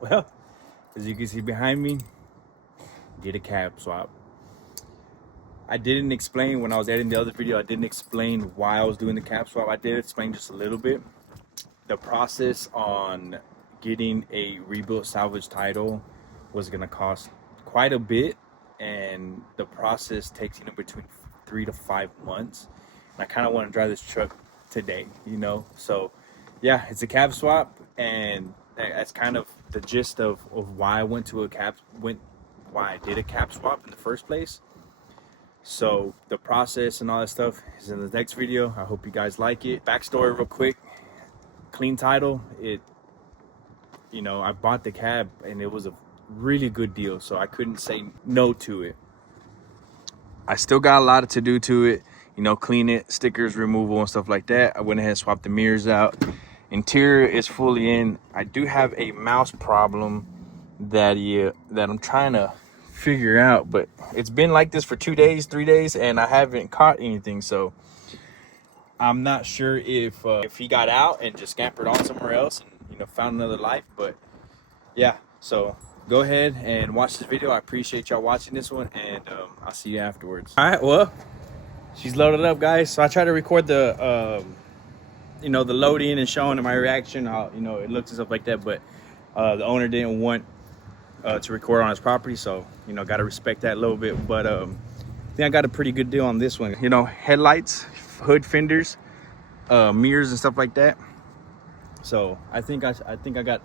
Well, as you can see behind me, did a cab swap. I didn't explain when I was editing the other video, I didn't explain why I was doing the cab swap. I did explain just a little bit. The process on getting a rebuilt salvage title was gonna cost quite a bit, and the process takes between 3 to 5 months. And I kind of want to drive this truck today, so yeah, it's a cab swap, and that's kind of the gist of why I why I did a cab swap in the first place. So the process and all that stuff is in the next video. I hope you guys like it. Backstory real quick. Clean title. I bought the cab and it was a really good deal, so I couldn't say no to it. I still got a lot to do to it, clean it, stickers removal and stuff like that. I went ahead and swapped the mirrors out. Interior is fully in. I do have a mouse problem that I'm trying to figure out, but it's been like this for 2 days, 3 days, and I haven't caught anything, so I'm not sure if he got out and just scampered on somewhere else and found another life. But yeah, so go ahead and watch this video. I appreciate y'all watching this one, and I'll see you afterwards. All right, well, she's loaded up, guys. So I tried to record the the loading and showing my reaction, how it looks and stuff like that, but the owner didn't want to record on his property, so got to respect that a little bit. But I think I got a pretty good deal on this one. Headlights, hood fenders, mirrors and stuff like that. So I think I got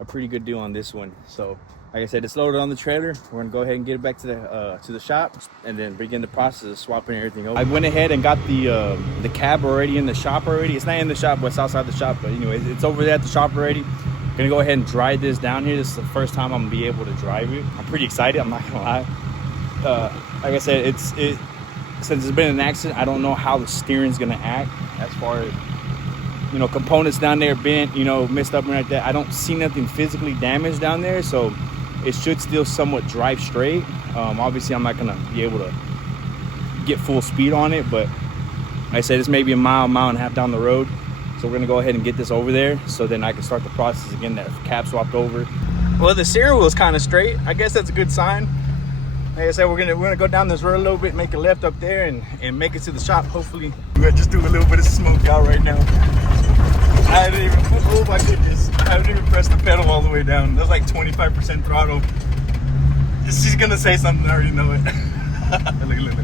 a pretty good deal on this one. So like I said, it's loaded on the trailer. We're gonna go ahead and get it back to the shop, and then begin the process of swapping everything over. I went ahead and got the cab already in the shop already. It's not in the shop, but it's outside the shop. But anyway, it's over there at the shop already. Gonna go ahead and drive this down here. This is the first time I'm gonna be able to drive it. I'm pretty excited, I'm not gonna lie. Like I said, since it's been an accident, I don't know how the steering's gonna act as far as components down there bent, messed up and like that. I don't see nothing physically damaged down there, so it should still somewhat drive straight. Obviously I'm not gonna be able to get full speed on it, but like I said, it's maybe a mile and a half down the road. So we're gonna go ahead and get this over there, so then I can start the process again. That cab swapped over. Well, the steering wheel is kind of straight. I guess that's a good sign. Like I said, we're gonna go down this road a little bit, make a left up there, and make it to the shop. Hopefully, we're gonna just do a little bit of smoke out right now. I didn't even. Oh my goodness! I haven't even pressed the pedal all the way down. That's like 25% throttle. She's gonna say something. I already know it. Look.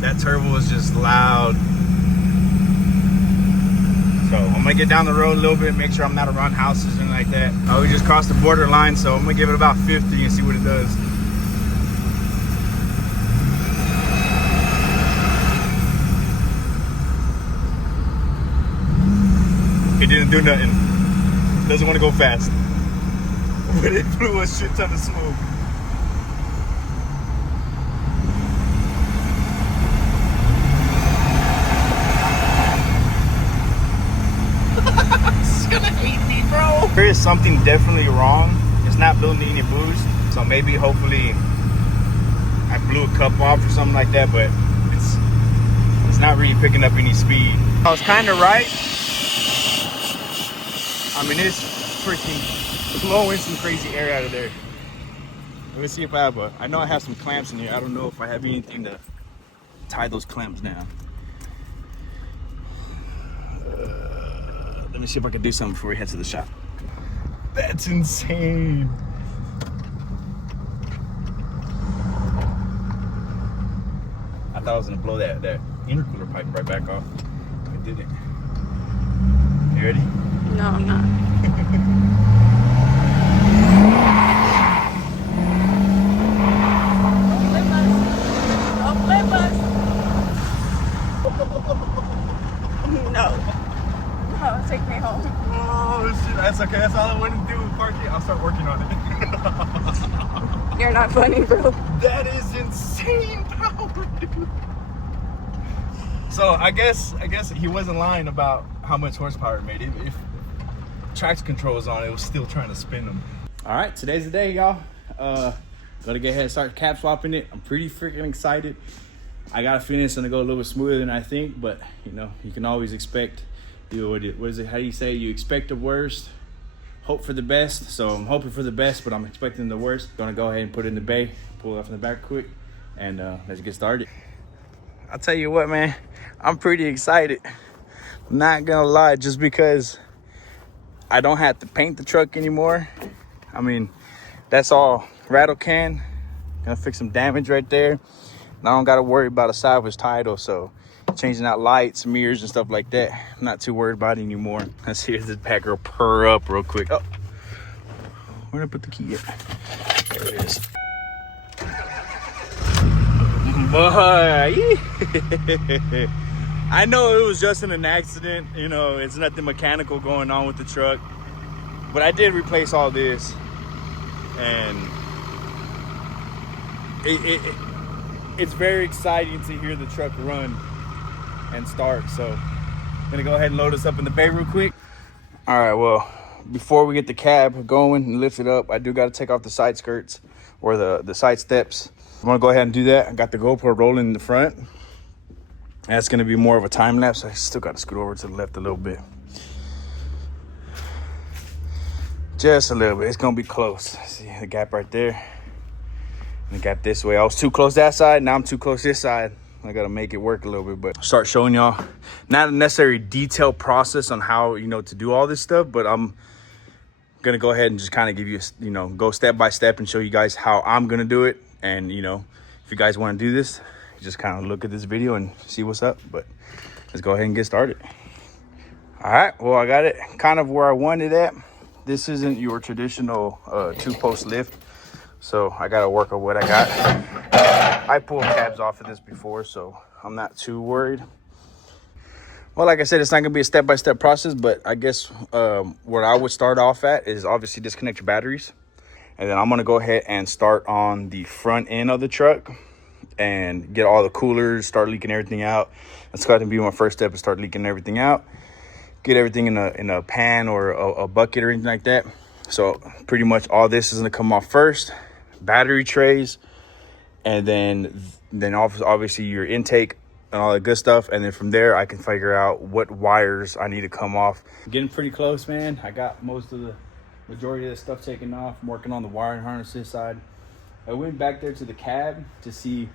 That turbo is just loud. So I'm gonna get down the road a little bit, make sure I'm not around houses and like that. We just crossed the borderline, so I'm gonna give it about 50 and see what it does. It didn't do nothing. Doesn't want to go fast. But it blew a shit ton of smoke. There is something definitely wrong. It's not building any boost, so maybe hopefully I blew a cup off or something like that, but it's not really picking up any speed. I was kind of right. I mean, it's freaking blowing some crazy air out of there. Let me see if I know I have some clamps in here. I don't know if I have anything to tie those clamps down. Let me see if I can do something before we head to the shop. That's insane. I thought I was gonna blow that intercooler pipe right back off. It didn't. You ready? No, I'm not. No, take me home. Oh shit, that's okay. That's all I wanted to do was park it. I'll start working on it. You're not funny, bro. That is insane power, dude. So I guess he wasn't lying about how much horsepower it made. If traction control was on, it was still trying to spin them. All right, today's the day, y'all. Gotta get ahead and start cab swapping it. I'm pretty freaking excited. I got a feeling it's gonna go a little bit smoother than I think, but you know, you can always expect, you know, what is it, how do you say, you expect the worst, hope for the best. So I'm hoping for the best, but I'm expecting the worst. Gonna go ahead and put it in the bay, pull it off in the back quick, and let's get started. I'll tell you what, man, I'm pretty excited. I'm not gonna lie, just because I don't have to paint the truck anymore. I mean, that's all rattle can. Gonna fix some damage right there. I don't gotta worry about a salvage title, so changing out lights, mirrors, and stuff like that, I'm not too worried about it anymore. Let's hear this bad girl purr up real quick. Oh, where did I put the key at? There it is. Boy, I know it was just an accident. You know, it's nothing mechanical going on with the truck, but I did replace all this, and it's very exciting to hear the truck run and start. So I'm gonna go ahead and load this up in the bay real quick. All right, well, before we get the cab going and lift it up, I do got to take off the side skirts or the side steps. I'm gonna go ahead and do that. I got the GoPro rolling in the front. That's gonna be more of a time lapse. I still got to scoot over to the left a little bit, just a little bit. It's gonna be close. See the gap right there. I got this way. I was too close that side. Now I'm too close this side. I gotta make it work a little bit, but start showing y'all not a necessary detailed process on how, you know, to do all this stuff, but I'm gonna go ahead and just kind of give you, you know, go step by step and show you guys how I'm gonna do it. And you know, if you guys want to do this, just kind of look at this video and see what's up. But let's go ahead and get started. All right, well, I got it kind of where I wanted it at. This isn't your traditional 2-post lift, so I gotta work on what I got. I pulled cabs off of this before, so I'm not too worried. Well, like I said, it's not gonna be a step-by-step process, but I guess what I would start off at is obviously disconnect your batteries. And then I'm gonna go ahead and start on the front end of the truck and get all the coolers, start leaking everything out. That's going to be my first step, is start leaking everything out. Get everything in a pan or a bucket or anything like that. So pretty much all this is gonna come off first. Battery trays, and then obviously your intake and all that good stuff. And then from there I can figure out what wires I need to come off. Getting pretty close, man. I got most of the majority of the stuff taken off. I'm working on the wiring harnesses side. I went back there to the cab to see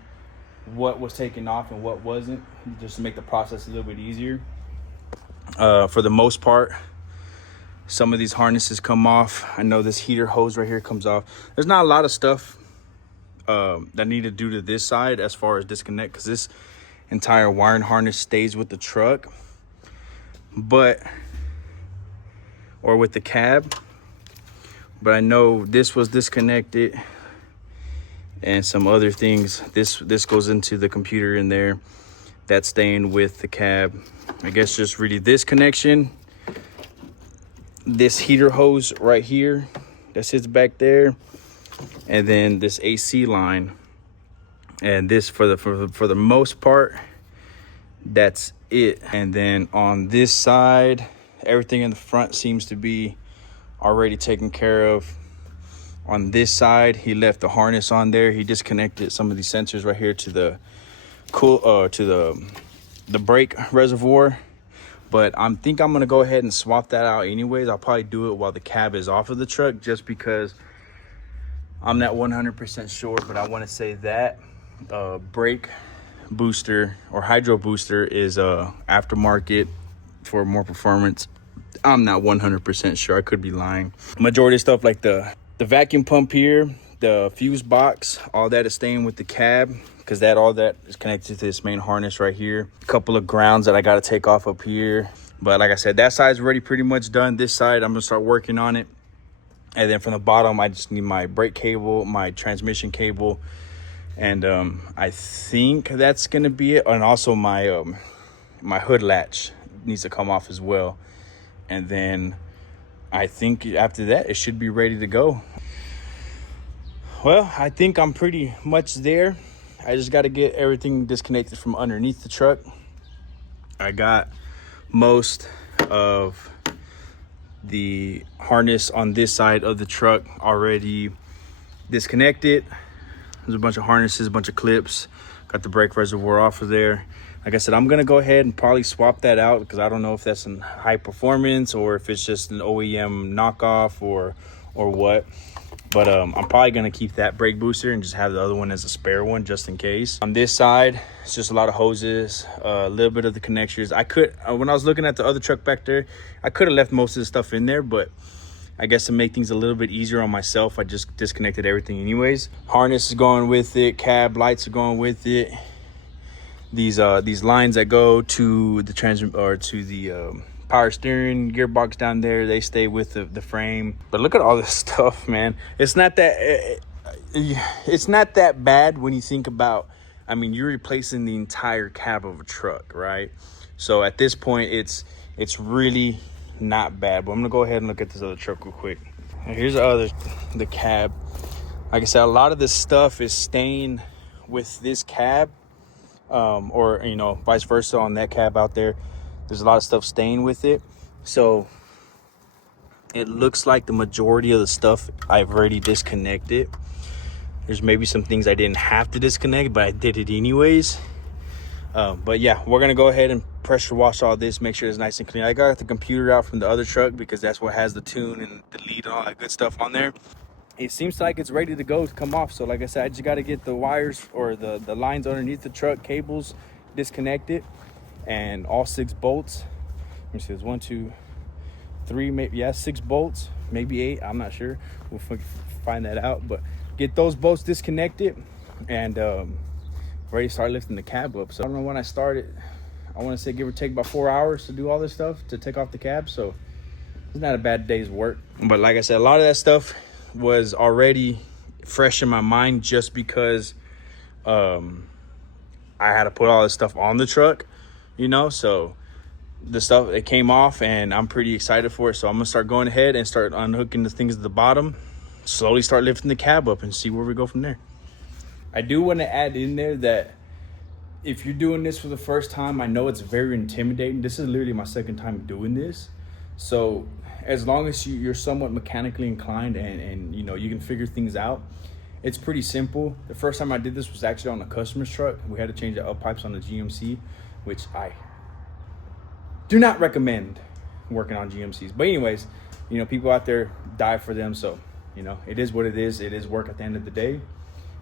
what was taken off and what wasn't, just to make the process a little bit easier. For the most part, some of these harnesses come off. I know this heater hose right here comes off. There's not a lot of stuff that I need to do to this side as far as disconnect, because this entire wiring harness stays with the truck, or with the cab. But I know this was disconnected and some other things. This goes into the computer in there. That's staying with the cab. I guess just really this connection, this heater hose right here that sits back there, and then this AC line. And this for the most part, that's it. And then on this side, everything in the front seems to be already taken care of. On this side, he left the harness on there. He disconnected some of these sensors right here to the the brake reservoir. But I'm gonna go ahead and swap that out anyways. I'll probably do it while the cab is off of the truck, just because I'm not 100% sure. But I want to say that brake booster or hydro booster is aftermarket for more performance. I'm not 100% sure. I could be lying. Majority of stuff like the vacuum pump here, the fuse box, all that is staying with the cab, because all that is connected to this main harness right here. A couple of grounds that I got to take off up here. But like I said, that side's already pretty much done. This side, I'm going to start working on it. And then from the bottom, I just need my brake cable, my transmission cable. And I think that's going to be it. And also my my hood latch needs to come off as well. And then I think after that, it should be ready to go. Well, I think I'm pretty much there. I just got to get everything disconnected from underneath the truck. I got most of the harness on this side of the truck already disconnected. There's a bunch of harnesses, a bunch of clips. Got Got the brake reservoir off of there. Like I said, I'm gonna go ahead and probably swap that out because I don't know if that's in high performance or if it's just an OEM knockoff or what. But I'm probably gonna keep that brake booster and just have the other one as a spare one just in case. On this side, it's just a lot of hoses, a little bit of the connectors. I could, when I was looking at the other truck back there, I could have left most of the stuff in there, but I guess to make things a little bit easier on myself, I just disconnected everything anyways. Harness is going with it, cab lights are going with it. These lines that go to the power steering gearbox down there, they stay with the frame. But look at all this stuff, man. It's not that bad when you think about, I mean, you're replacing the entire cab of a truck, right? So at this point, it's really not bad. But I'm gonna go ahead and look at this other truck real quick. Here's the cab. Like I said, a lot of this stuff is staying with this cab, or you know, vice versa on that cab out there. There's a lot of stuff staying with it. So it looks like the majority of the stuff I've already disconnected. There's maybe some things I didn't have to disconnect, but I did it anyways. But yeah, we're gonna go ahead and pressure wash all this, make sure it's nice and clean. I got the computer out from the other truck because that's what has the tune and the lead and all that good stuff on there. It seems like it's ready to go to come off. So like I said, I just got to get the wires or the lines underneath the truck cables disconnected, and all 6 bolts. Let me see, there's 1, 2, 3, maybe, yeah, 6 bolts, maybe 8, I'm not sure. We'll find that out. But get those bolts disconnected and ready to start lifting the cab up. So I don't know when I started. I want to say give or take about 4 hours to do all this stuff, to take off the cab. So it's not a bad day's work. But like I said, a lot of that stuff was already fresh in my mind just because I had to put all this stuff on the truck, you know. So the stuff, it came off and I'm pretty excited for it. So I'm gonna start going ahead and start unhooking the things at the bottom, slowly start lifting the cab up and see where we go from there. I do want to add in there that if you're doing this for the first time, I know it's very intimidating. This is literally my second time doing this. So as long as you're somewhat mechanically inclined and you know, you can figure things out, it's pretty simple. The first time I did this was actually on a customer's truck. We had to change the up pipes on the GMC, which I do not recommend working on GMCs. But anyways, you know, people out there die for them. So, you know, it is what it is. It is work at the end of the day.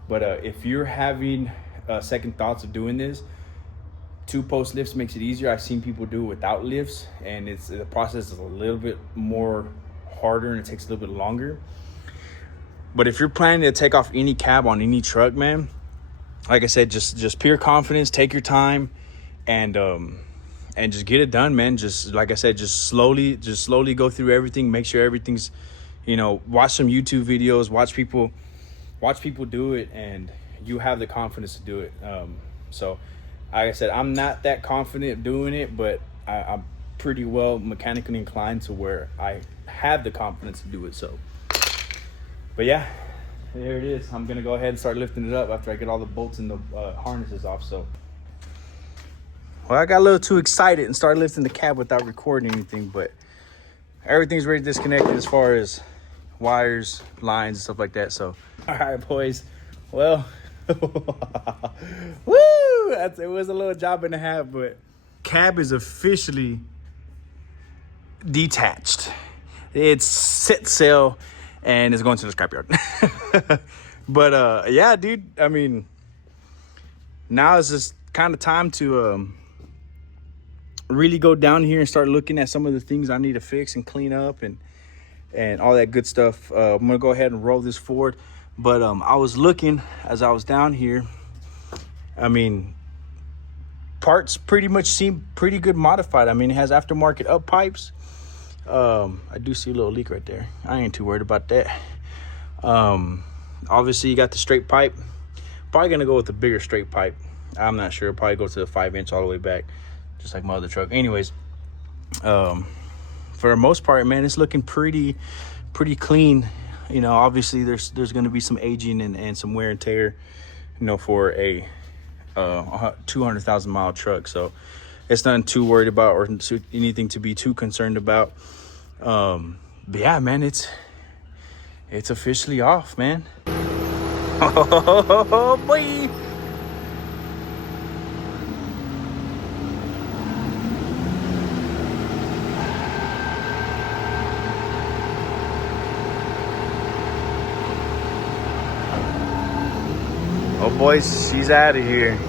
But if you're having second thoughts of doing this, 2-post lifts makes it easier. I've seen people do it without lifts, and the process is a little bit more harder and it takes a little bit longer. But if you're planning to take off any cab on any truck, man, like I said, just pure confidence, take your time, and just get it done, man. Just like I said, just slowly go through everything, make sure everything's, you know, watch some YouTube videos, watch people do it, and you have the confidence to do it. So like I said, I'm not that confident doing it, but I'm pretty well mechanically inclined to where I have the confidence to do it. So, but yeah, there it is. I'm gonna go ahead and start lifting it up after I get all the bolts and the harnesses off. So, well, I got a little too excited and started lifting the cab without recording anything, but everything's ready disconnected as far as wires, lines, and stuff like that. So, all right, boys. Well, woo! It was a little job and a half, but cab is officially detached. It's set sail and it's going to the scrapyard. But yeah, dude, I mean, now is just kind of time to really go down here and start looking at some of the things I need to fix and clean up and all that good stuff. I'm gonna go ahead and roll this forward. But I was looking as I was down here. I mean, parts pretty much seem pretty good modified. I mean, it has aftermarket up pipes. I do see a little leak right there. I ain't too worried about that. Obviously, you got the straight pipe. Probably gonna go with the bigger straight pipe. I'm not sure. Probably go to the 5-inch all the way back, just like my other truck. Anyways, for the most part, man, it's looking pretty clean. You know, obviously there's going to be some aging and some wear and tear, you know, for a 200,000 mile truck. So it's nothing too worried about or anything to be too concerned about. But yeah, man, it's officially off, man. Oh boy. boys, she's out of here.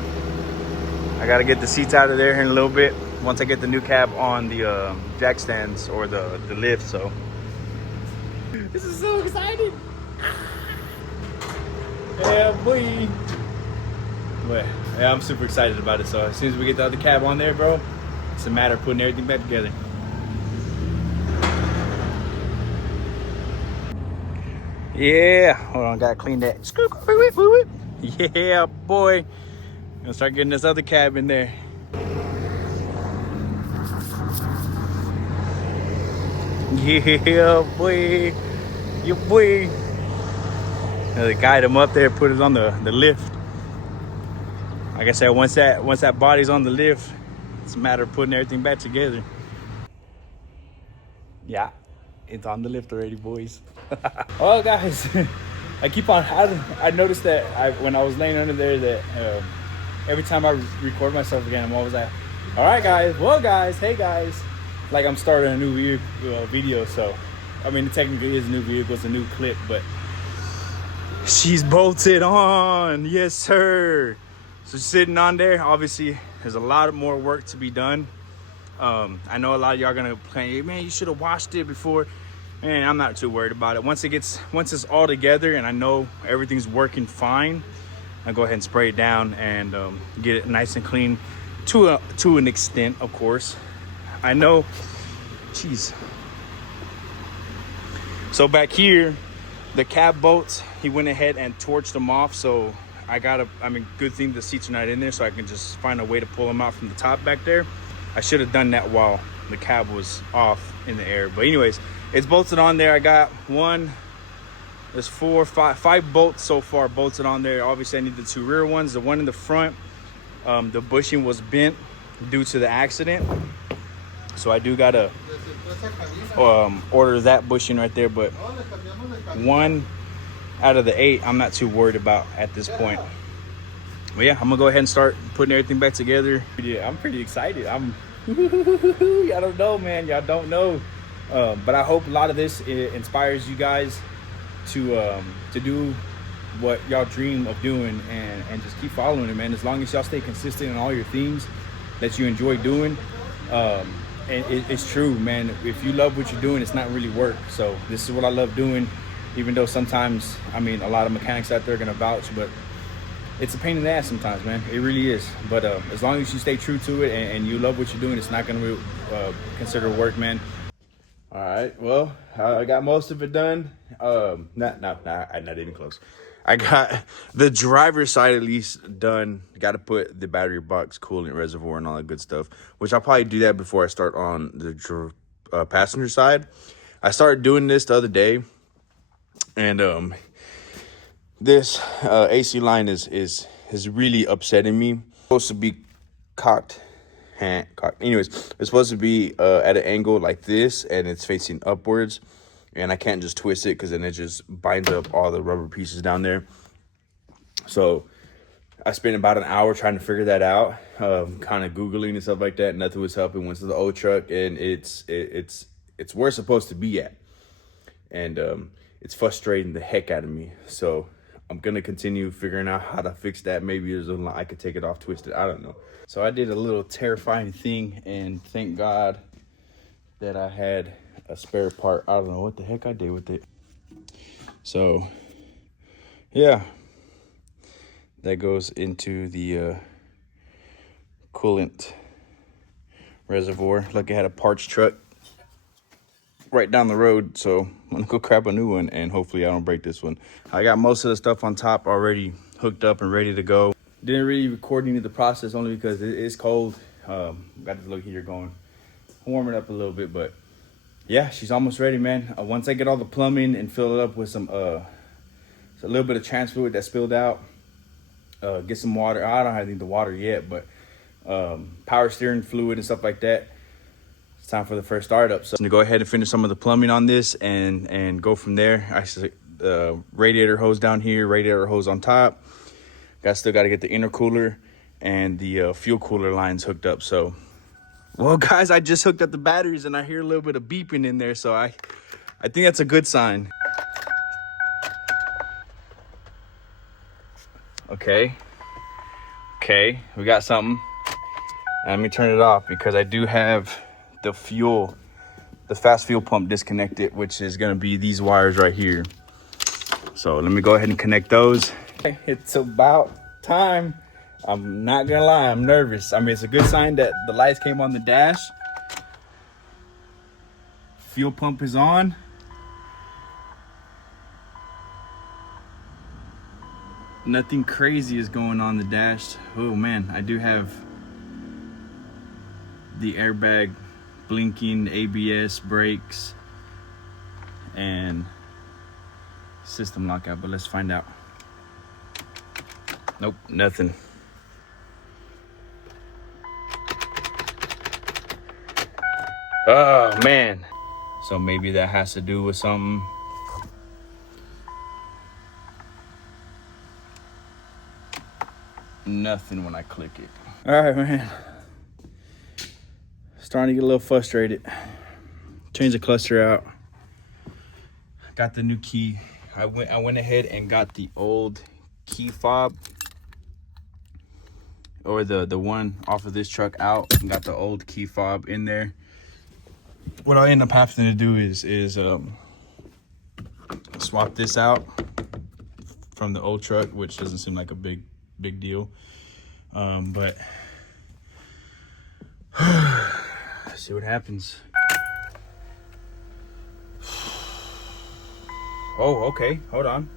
I gotta get the seats out of there in a little bit once I get the new cab on the jack stands or the lift. So this is so exciting. Yeah, boy. But yeah, I'm super excited about it. So as soon as we get the other cab on there, bro, it's a matter of putting everything back together. Yeah, hold on, gotta clean that. Yeah, boy. Gonna start getting this other cab in there. Yeah, boy. Yeah, boy. Guide him up there, put it on the lift. Like I said, once that body's on the lift, it's a matter of putting everything back together. Yeah, it's on the lift already, boys. Well, guys, I noticed that when I was laying under there that every time I record myself again, I'm always like, all right, guys, well, guys, hey, guys. Like I'm starting a new video, so, I mean, it technically is a new vehicle, it's a new clip, but she's bolted on, yes, sir. So sitting on there, obviously, there's a lot of more work to be done. I know a lot of y'all gonna play, man, you should have washed it before. Man, I'm not too worried about it. Once it's all together and I know everything's working fine, I go ahead and spray it down and get it nice and clean to an extent, of course. I know, jeez. So back here, the cab bolts, he went ahead and torched them off. So good thing the seats are not in there, so I can just find a way to pull them out from the top back there. I should have done that while the cab was off in the air. But anyways, it's bolted on there. I got there's five bolts so far bolted on there. Obviously I need the two rear ones. The one in the front, the bushing was bent due to the accident. So I do gotta order that bushing right there. But 1 out of the 8, I'm not too worried about at this point. But yeah, I'm gonna go ahead and start putting everything back together. Yeah, I'm pretty excited. Y'all don't know, man. Y'all don't know. But I hope a lot of this inspires you guys to do what y'all dream of doing and just keep following it, man. As long as y'all stay consistent in all your things that you enjoy doing. And it's true, man. If you love what you're doing, it's not really work. So this is what I love doing, even though sometimes, I mean, a lot of mechanics out there are gonna vouch, but it's a pain in the ass sometimes, man. It really is. But as long as you stay true to it and you love what you're doing, it's not gonna be considered work, man. All right, well, I got most of it done. Not even close. I got the driver's side at least done. Got to put the battery box, coolant reservoir, and all that good stuff, which I'll probably do that before I start on the passenger side. I started doing this the other day, and this AC line is really upsetting me. It's supposed to be cocked. Anyways, it's supposed to be at an angle like this, and it's facing upwards, and I can't just twist it because then it just binds up all the rubber pieces down there. So I spent about an hour trying to figure that out, kind of Googling and stuff like that. Nothing was helping. Went to the old truck, and it's where it's supposed to be at, and it's frustrating the heck out of me. So I'm gonna continue figuring out how to fix that. Maybe I could take it off, twist it. I don't know. So I did a little terrifying thing, and thank God that I had a spare part. I don't know what the heck I did with it. So yeah, that goes into the coolant reservoir. Look, I had a parts truck right down the road, so I'm gonna go grab a new one, and hopefully I don't break this one. I got most of the stuff on top already hooked up and ready to go. Didn't really record any of the process only because it is cold. Got the little heater going, warm it up a little bit, but yeah, she's almost ready, man. Once I get all the plumbing and fill it up with some a little bit of trans fluid that spilled out, get some water. I don't have any of the water yet, but power steering fluid and stuff like that. It's time for the first startup. So I'm gonna go ahead and finish some of the plumbing on this and go from there. Actually, radiator hose down here, radiator hose on top. Still got to get the intercooler and the fuel cooler lines hooked up. So, well, guys, I just hooked up the batteries and I hear a little bit of beeping in there. So I think that's a good sign. Okay, Okay, we got something. Let me turn it off because I do have the fast fuel pump disconnected, which is gonna be these wires right here. So let me go ahead and connect those. It's about time. I'm not gonna lie, I'm nervous. I mean, it's a good sign that the lights came on the dash. Fuel pump is on. Nothing crazy is going on the dash. Oh man, I do have the airbag blinking, ABS, brakes, and system lockout, but let's find out. Nope, nothing. Oh man. So maybe that has to do with something. Nothing when I click it. All right, man. Starting to get a little frustrated. Change the cluster out. Got the new key. I went ahead and got the old key fob, or the one off of this truck out, and got the old key fob in there. What I end up having to do is swap this out from the old truck, which doesn't seem like a big deal, but see what happens. Oh, okay, hold on.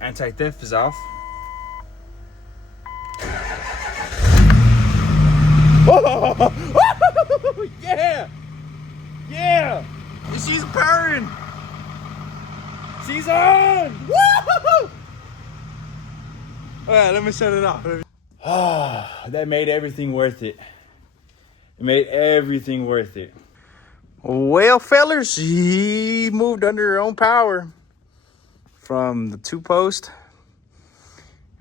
Anti-theft is off. Oh, yeah, yeah, she's purring. She's on. Woo! All right, let me shut it off. Oh, that made everything worth it. It made everything worth it. Well, fellers, he moved under her own power from the 2-post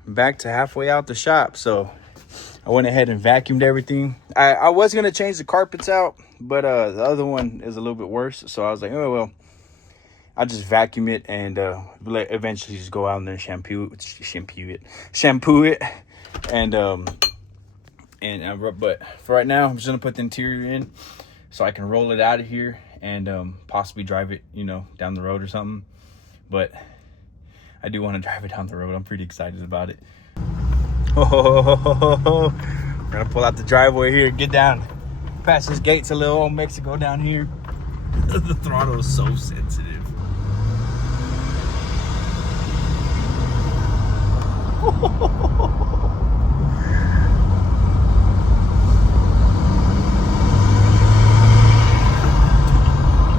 back to halfway out the shop. So I went ahead and vacuumed everything. I was going to change the carpets out, but the other one is a little bit worse. So I was like, oh, well, I'll just vacuum it and eventually just go out and then shampoo it. But for right now, I'm just going to put the interior in so I can roll it out of here and possibly drive it, down the road or something. But I do want to drive it down the road. I'm pretty excited about it. Oh, we're gonna pull out the driveway here, get down past this gate to little old Mexico down here. The throttle is so sensitive.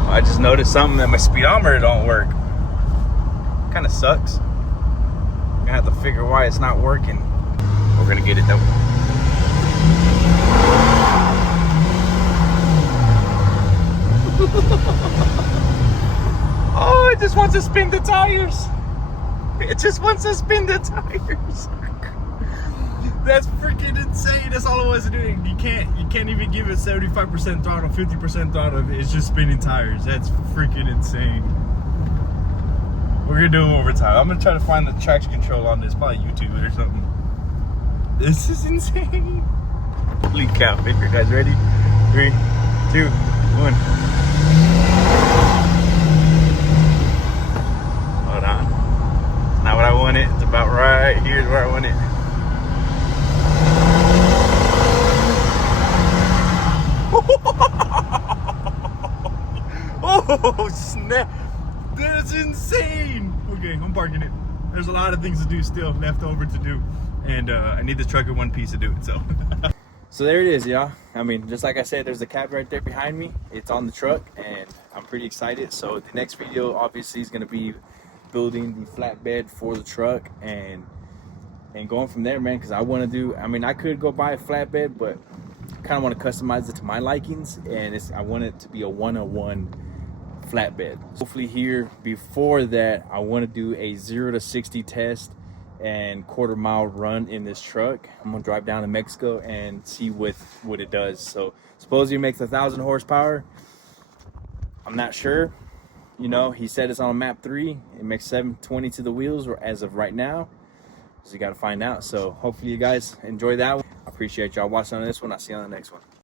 I just noticed something, that my speedometer don't work. Kind of sucks. I'm gonna have to figure why it's not working. We're gonna get it though. Oh, it just wants to spin the tires. It just wants to spin the tires. That's freaking insane. That's all it was doing. You can't even give it 75% throttle, 50% throttle. It's just spinning tires. That's freaking insane. We're gonna do it one more time. I'm gonna try to find the traction control on this, probably YouTube it or something. This is insane. Lead count. If you guys ready? 3, 2, 1. Hold on. It's not what I wanted. It's about right. Here's where I want it. Oh snap! That's insane. Okay, I'm parking it. There's a lot of things to do still left over to do, and I need the truck in one piece to do it. So there it is, y'all. I mean, just like I said, there's a cab right there behind me. It's on the truck, and I'm pretty excited. So the next video obviously is going to be building the flatbed for the truck and going from there, man. Because I want to do. I mean, I could go buy a flatbed, but I kind of want to customize it to my likings, and I want it to be a 101 flatbed. Hopefully here before that, I want to do a 0 to 60 test and quarter-mile run in this truck. I'm gonna drive down to Mexico and see what it does. So supposedly it makes 1,000 horsepower. I'm not sure. He said it's on map 3. It makes 720 to the wheels as of right now. So you got to find out. So hopefully you guys enjoy that one. I appreciate y'all watching on this one. I'll see you on the next one.